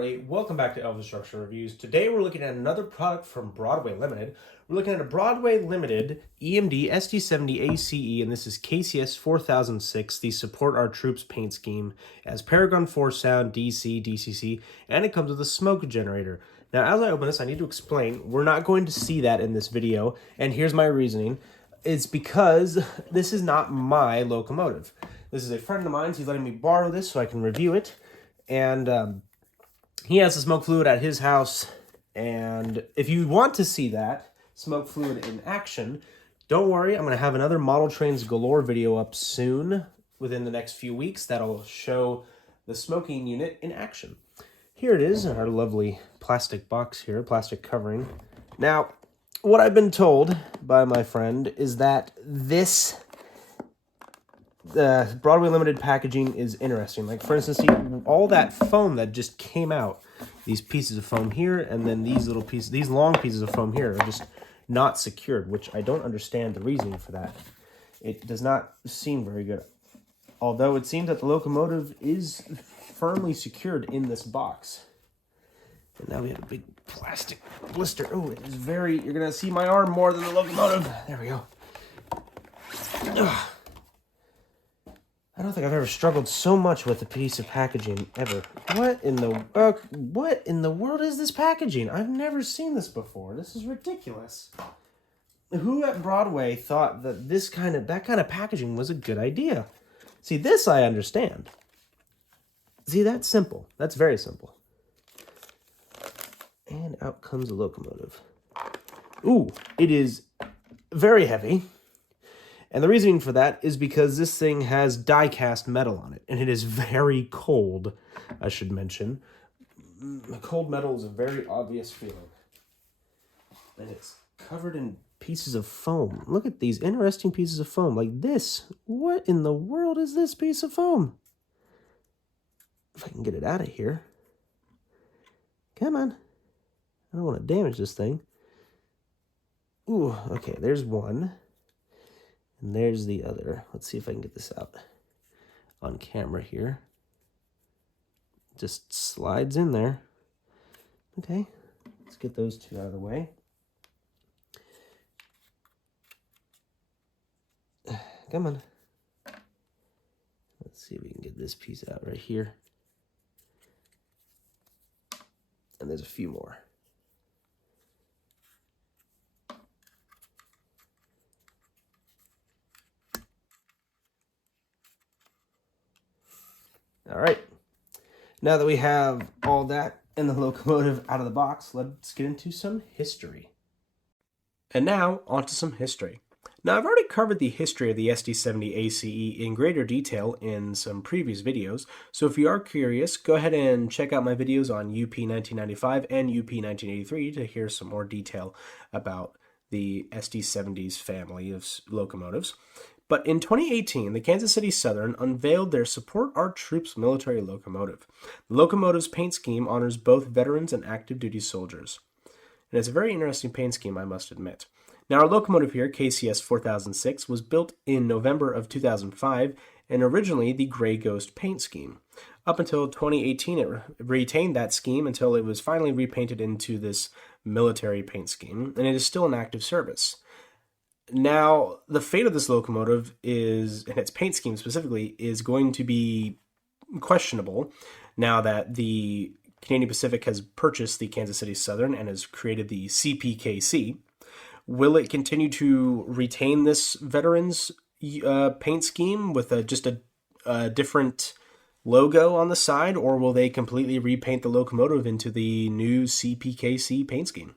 everybody, welcome back to Elvis Structure Reviews. Today we're looking at another product from Broadway Limited. We're looking at a Broadway Limited EMD SD70 ACE, and this is KCS 4006, the Support Our Troops paint scheme. It has Paragon 4 sound, DC, DCC, and it comes with a smoke generator. Now as I open this, I need to explain, we're not going to see that in this video, and here's my reasoning. It's because this is not my locomotive. This is a friend of mine, he's letting me borrow this so I can review it. And he has the smoke fluid at his house, and if you want to see that smoke fluid in action, don't worry, I'm going to have another Model Trains Galore video up soon, within the next few weeks, that'll show the smoking unit in action. Here it is, in our lovely plastic box here, plastic covering. Now, what I've been told by my friend is that this Broadway Limited packaging is interesting. Like, for instance, see all that foam that just came out. These pieces of foam here, and then these little pieces, these long pieces of foam here are just not secured, which I don't understand the reasoning for that. It does not seem very good. Although it seems that the locomotive is firmly secured in this box. And now we have a big plastic blister. Oh, it is very, you're going to see my arm more than the locomotive. There we go. Ugh. I don't think I've ever struggled so much with a piece of packaging ever. What in the world is this packaging? I've never seen this before. This is ridiculous. Who at Broadway thought that that kind of packaging was a good idea? See, this I understand. See, that's simple. That's very simple. And out comes the locomotive. Ooh, it is very heavy. And the reasoning for that is because this thing has die-cast metal on it, and it is very cold, I should mention. Cold metal is a very obvious feeling. And it's covered in pieces of foam. Look at these interesting pieces of foam, like this. What in the world is this piece of foam? If I can get it out of here. Come on. I don't want to damage this thing. Ooh, okay, there's one. And there's the other. Let's see if I can get this out on camera here. Just slides in there. Okay, let's get those two out of the way. Come on. Let's see if we can get this piece out right here. And there's a few more. All right, now that we have all that and the locomotive out of the box, let's get into some history. And now, onto some history. Now, I've already covered the history of the SD70 ACE in greater detail in some previous videos, so if you are curious, go ahead and check out my videos on UP 1995 and UP 1983 to hear some more detail about the SD70's family of locomotives. But in 2018, the Kansas City Southern unveiled their Support Our Troops military locomotive. The locomotive's paint scheme honors both veterans and active duty soldiers. And it's a very interesting paint scheme, I must admit. Now, our locomotive here, KCS 4006, was built in November of 2005 and originally the Gray Ghost paint scheme. Up until 2018, it retained that scheme until it was finally repainted into this military paint scheme, and it is still in active service. Now, the fate of this locomotive is, and its paint scheme specifically, is going to be questionable now that the Canadian Pacific has purchased the Kansas City Southern and has created the CPKC. Will it continue to retain this veterans paint scheme with just a different logo on the side, or will they completely repaint the locomotive into the new CPKC paint scheme?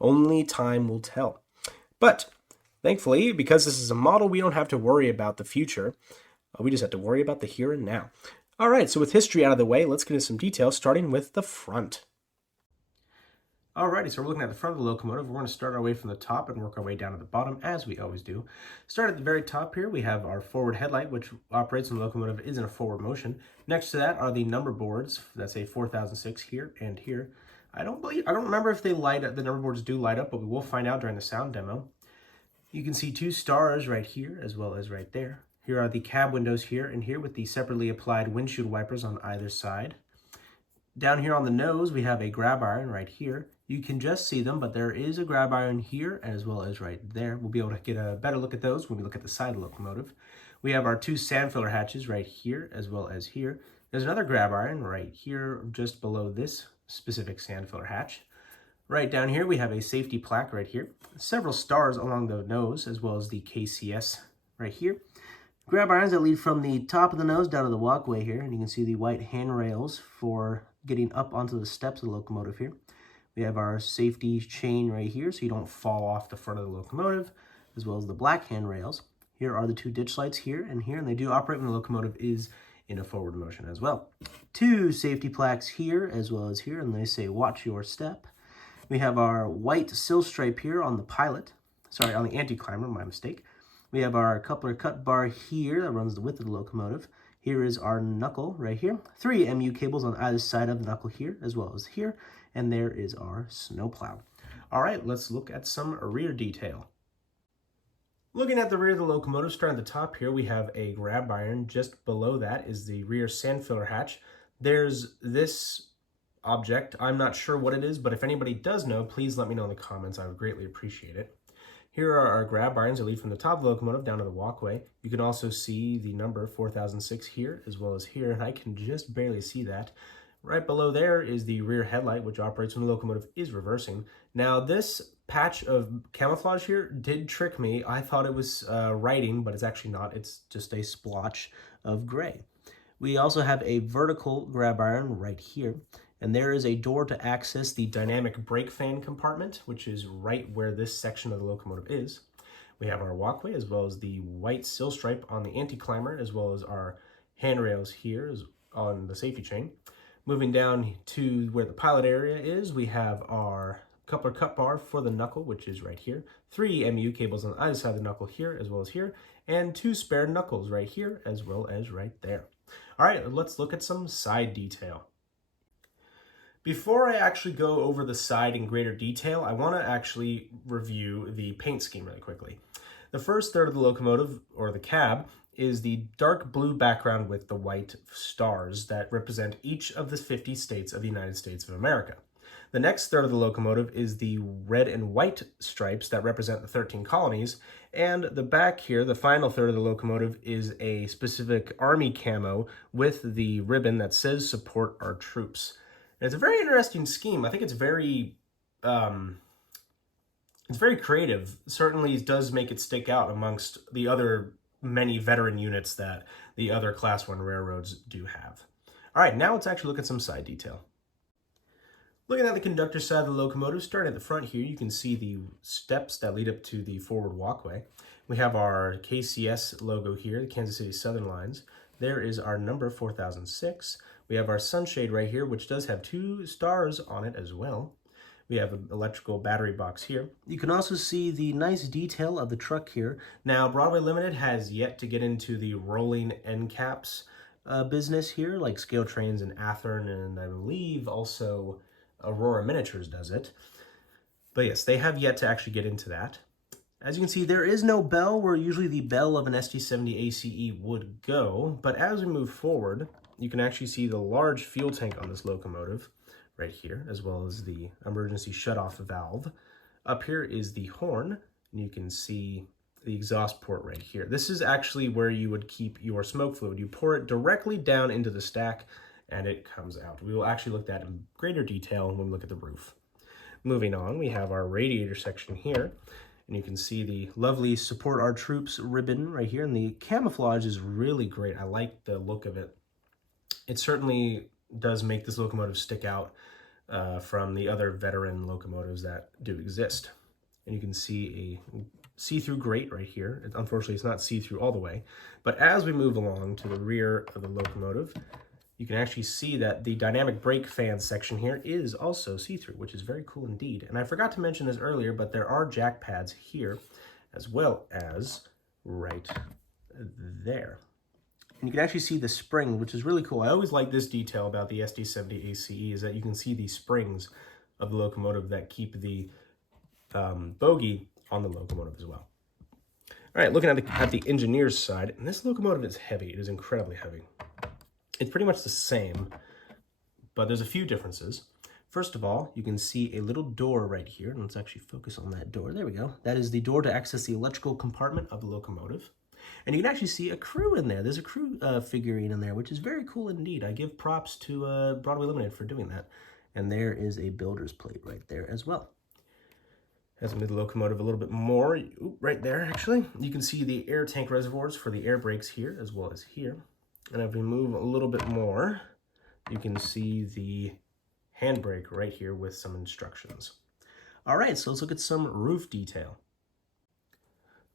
Only time will tell. But thankfully, because this is a model, we don't have to worry about the future. We just have to worry about the here and now. All right, so with history out of the way, let's get into some details, starting with the front. Alrighty, so we're looking at the front of the locomotive. We're going to start our way from the top and work our way down to the bottom, as we always do. Start at the very top here, we have our forward headlight, which operates when the locomotive is in a forward motion. Next to that are the number boards. That's a 4006 here and here. I don't remember if they light up, the number boards do light up, but we will find out during the sound demo. You can see two stars right here as well as right there. Here are the cab windows here and here with the separately applied windshield wipers on either side. Down here on the nose, we have a grab iron right here. You can just see them, but there is a grab iron here as well as right there. We'll be able to get a better look at those when we look at the side of the locomotive. We have our two sand filler hatches right here as well as here. There's another grab iron right here just below this specific sand filler hatch. Right down here, we have a safety plaque right here. Several stars along the nose as well as the KCS right here. Grab irons that lead from the top of the nose down to the walkway here, and you can see the white handrails for getting up onto the steps of the locomotive here. We have our safety chain right here so you don't fall off the front of the locomotive, as well as the black handrails. Here are the two ditch lights here, and they do operate when the locomotive is in a forward motion as well. Two safety plaques here as well as here, and they say watch your step. We have our white sill stripe here on the pilot, on the anti-climber, my mistake. We have our coupler cut bar here that runs the width of the locomotive. Here is our knuckle right here. 3 MU cables on either side of the knuckle here as well as here. And there is our snowplow. All right, let's look at some rear detail. Looking at the rear of the locomotive, starting at the top here, we have a grab iron. Just below that is the rear sand filler hatch. There's this object. I'm not sure what it is, but if anybody does know, please let me know in the comments. I would greatly appreciate it. Here are our grab irons that lead from the top of the locomotive down to the walkway. You can also see the number 4006 here as well as here, and I can just barely see that. Right below there is the rear headlight, which operates when the locomotive is reversing. Now, this patch of camouflage here did trick me. I thought it was writing, but it's actually not. It's just a splotch of gray. We also have a vertical grab iron right here. And there is a door to access the dynamic brake fan compartment, which is right where this section of the locomotive is. We have our walkway as well as the white sill stripe on the anti-climber, as well as our handrails here on the safety chain. Moving down to where the pilot area is, we have our coupler cut bar for the knuckle, which is right here. 3 MU cables on either side of the knuckle here as well as here, and 2 spare knuckles right here as well as right there. All right, let's look at some side detail. Before I actually go over the side in greater detail, I want to actually review the paint scheme really quickly. The first third of the locomotive, or the cab, is the dark blue background with the white stars that represent each of the 50 states of the United States of America. The next third of the locomotive is the red and white stripes that represent the 13 colonies, and the back here, the final third of the locomotive, is a specific Army camo with the ribbon that says support our troops. And it's a very interesting scheme. I think it's very creative. Certainly it does make it stick out amongst the other many veteran units that the other Class 1 railroads do have. All right, now let's actually look at some side detail. Looking at the conductor side of the locomotive, starting at the front here, you can see the steps that lead up to the forward walkway. We have our KCS logo here, the Kansas City Southern Lines. There is our number 4006. We have our sunshade right here, which does have 2 stars on it as well. We have an electrical battery box here. You can also see the nice detail of the truck here. Now, Broadway Limited has yet to get into the rolling end caps business here, like Scale Trains and Athearn, and I believe also Aurora Miniatures does it. But yes, they have yet to actually get into that. As you can see, there is no bell where usually the bell of an SD70 ACE would go, but as we move forward, you can actually see the large fuel tank on this locomotive right here, as well as the emergency shutoff valve. Up here is the horn, and you can see the exhaust port right here. This is actually where you would keep your smoke fluid. You pour it directly down into the stack, and it comes out. We will actually look at that in greater detail when we look at the roof. Moving on, we have our radiator section here. And you can see the lovely Support Our Troops ribbon right here. And the camouflage is really great. I like the look of it. It certainly does make this locomotive stick out from the other veteran locomotives that do exist. And you can see a see-through grate right here. Unfortunately, it's not see-through all the way. But as we move along to the rear of the locomotive, you can actually see that the dynamic brake fan section here is also see-through, which is very cool indeed. And I forgot to mention this earlier, but there are jack pads here as well as right there. And you can actually see the spring, which is really cool. I always like this detail about the SD70 ACE is that you can see the springs of the locomotive that keep the bogie on the locomotive as well. All right, looking at the engineer's side, and this locomotive is heavy. It is incredibly heavy. It's pretty much the same, but there's a few differences. First of all, you can see a little door right here. And let's actually focus on that door. There we go. That is the door to access the electrical compartment of the locomotive. And you can actually see a crew in there. There's a crew figurine in there, which is very cool indeed. I give props to Broadway Limited for doing that. And there is a builder's plate right there as well. As we move the locomotive a little bit more, right there actually, you can see the air tank reservoirs for the air brakes here as well as here. And if we move a little bit more, you can see the handbrake right here with some instructions. All right, so let's look at some roof detail.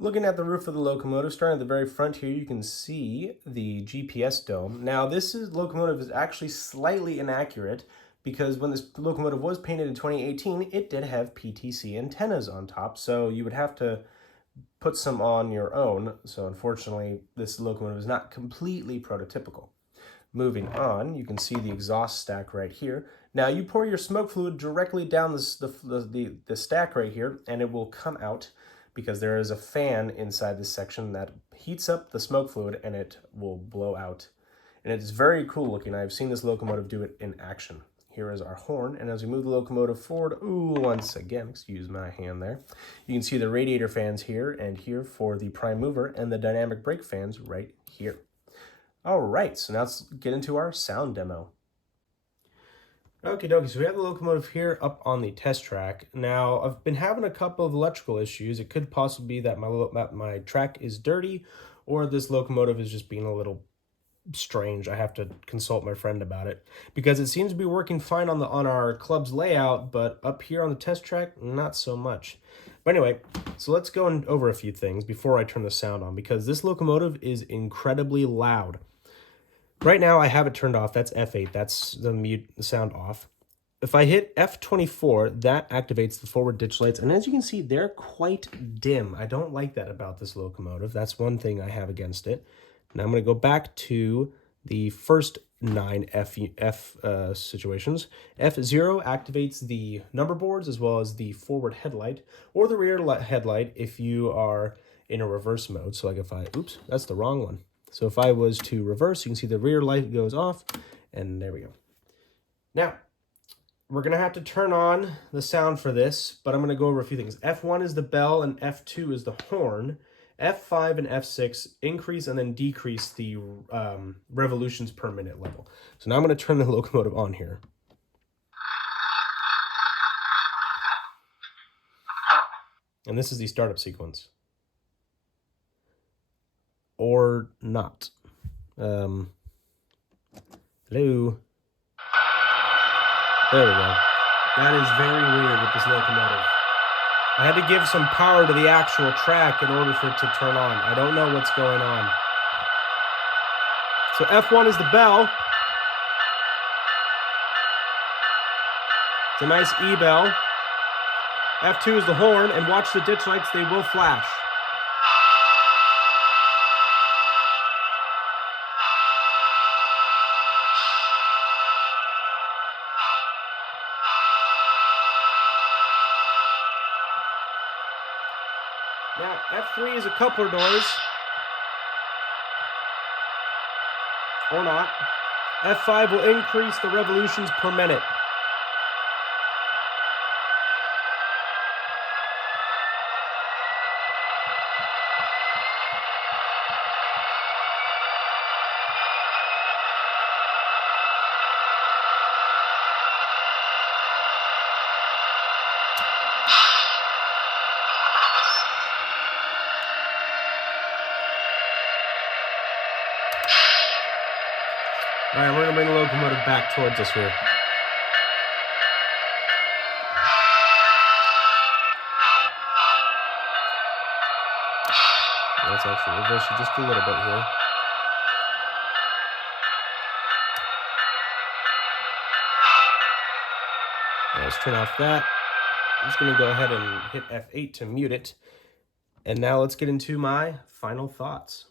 Looking at the roof of the locomotive, starting at the very front here, you can see the GPS dome. Now, locomotive is actually slightly inaccurate because when this locomotive was painted in 2018, it did have PTC antennas on top, so you would have to put some on your own. So unfortunately, this locomotive is not completely prototypical. Moving on, you can see the exhaust stack right here. Now, you pour your smoke fluid directly down the stack right here, and it will come out because there is a fan inside this section that heats up the smoke fluid, and it will blow out. And it's very cool looking. I've seen this locomotive do it in action. Here is our horn, and as we move the locomotive forward, once again, excuse my hand there, you can see the radiator fans here and here for the prime mover, and the dynamic brake fans right here. All right, so now let's get into our sound demo. Okie dokie, so we have the locomotive here up on the test track. Now, I've been having a couple of electrical issues. It could possibly be that my track is dirty, or this locomotive is just being a little strange. I have to consult my friend about it because it seems to be working fine on our club's layout, but up here on the test track, not so much. But anyway, so let's go over a few things before I turn the sound on, because this locomotive is incredibly loud. Right now I have it turned off. That's F8. That's the sound off. If I hit F24, that activates the forward ditch lights, and as you can see, they're quite dim. I don't like that about this locomotive. That's one thing I have against it. Now I'm going to go back to the first 9 F situations. F0 activates the number boards as well as the forward headlight or the rear headlight if you are in a reverse mode. So like if oops, that's the wrong one. So if I was to reverse, you can see the rear light goes off, and there we go. Now, we're going to have to turn on the sound for this, but I'm going to go over a few things. F1 is the bell and F2 is the horn. F5 and F6 increase and then decrease the revolutions per minute level. So now I'm going to turn the locomotive on here. And this is the startup sequence. Or not. Hello. There we go. That is very weird with this locomotive. I had to give some power to the actual track in order for it to turn on. I don't know what's going on. So F1 is the bell. It's a nice E bell. F2 is the horn, and watch the ditch lights, they will flash. Now, F3 is a coupler noise. Or not. F5 will increase the revolutions per minute. All right, we're going to bring the locomotive back towards us here. Let's actually reverse it just a little bit here. Let's turn off that. I'm just going to go ahead and hit F8 to mute it. And now let's get into my final thoughts.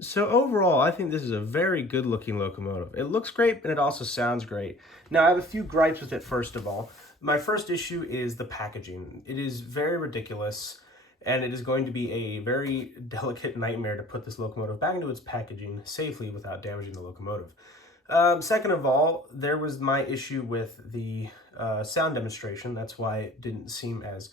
So overall, I think this is a very good looking locomotive. It looks great, and it also sounds great. Now, I have a few gripes with it, first of all. My first issue is the packaging. It is very ridiculous, and it is going to be a very delicate nightmare to put this locomotive back into its packaging safely without damaging the locomotive. Second of all, there was my issue with the sound demonstration. That's why it didn't seem as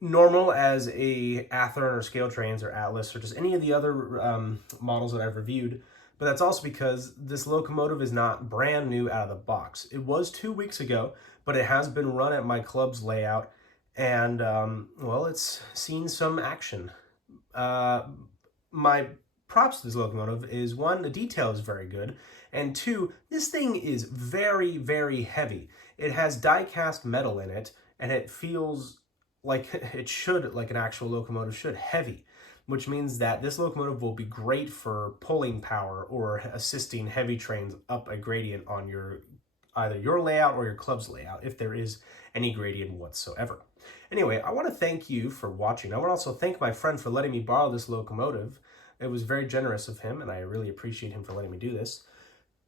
normal as a Athearn or Scale Trains or Atlas or just any of the other models that I've reviewed. But that's also because this locomotive is not brand new out of the box. It was 2 weeks ago, but it has been run at my club's layout, and well, it's seen some action. My props to this locomotive is, one, the detail is very good, and two, this thing is very, very heavy. It has die-cast metal in it, and it feels like it should, like an actual locomotive should, heavy, which means that this locomotive will be great for pulling power or assisting heavy trains up a gradient on either your layout or your club's layout, if there is any gradient whatsoever. Anyway, I want to thank you for watching. I want to also thank my friend for letting me borrow this locomotive. It was very generous of him, and I really appreciate him for letting me do this.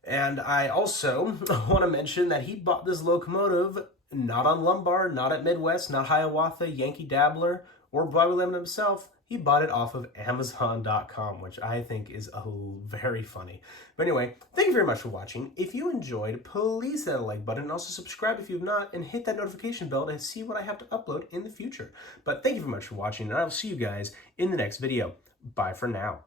And I also want to mention that he bought this locomotive not on Lumbar, not at Midwest, not Hiawatha, Yankee Dabbler, or Broadway Lemon himself. He bought it off of Amazon.com, which I think is very funny. But anyway, thank you very much for watching. If you enjoyed, please hit that like button and also subscribe if you have not, and hit that notification bell to see what I have to upload in the future. But thank you very much for watching, and I will see you guys in the next video. Bye for now.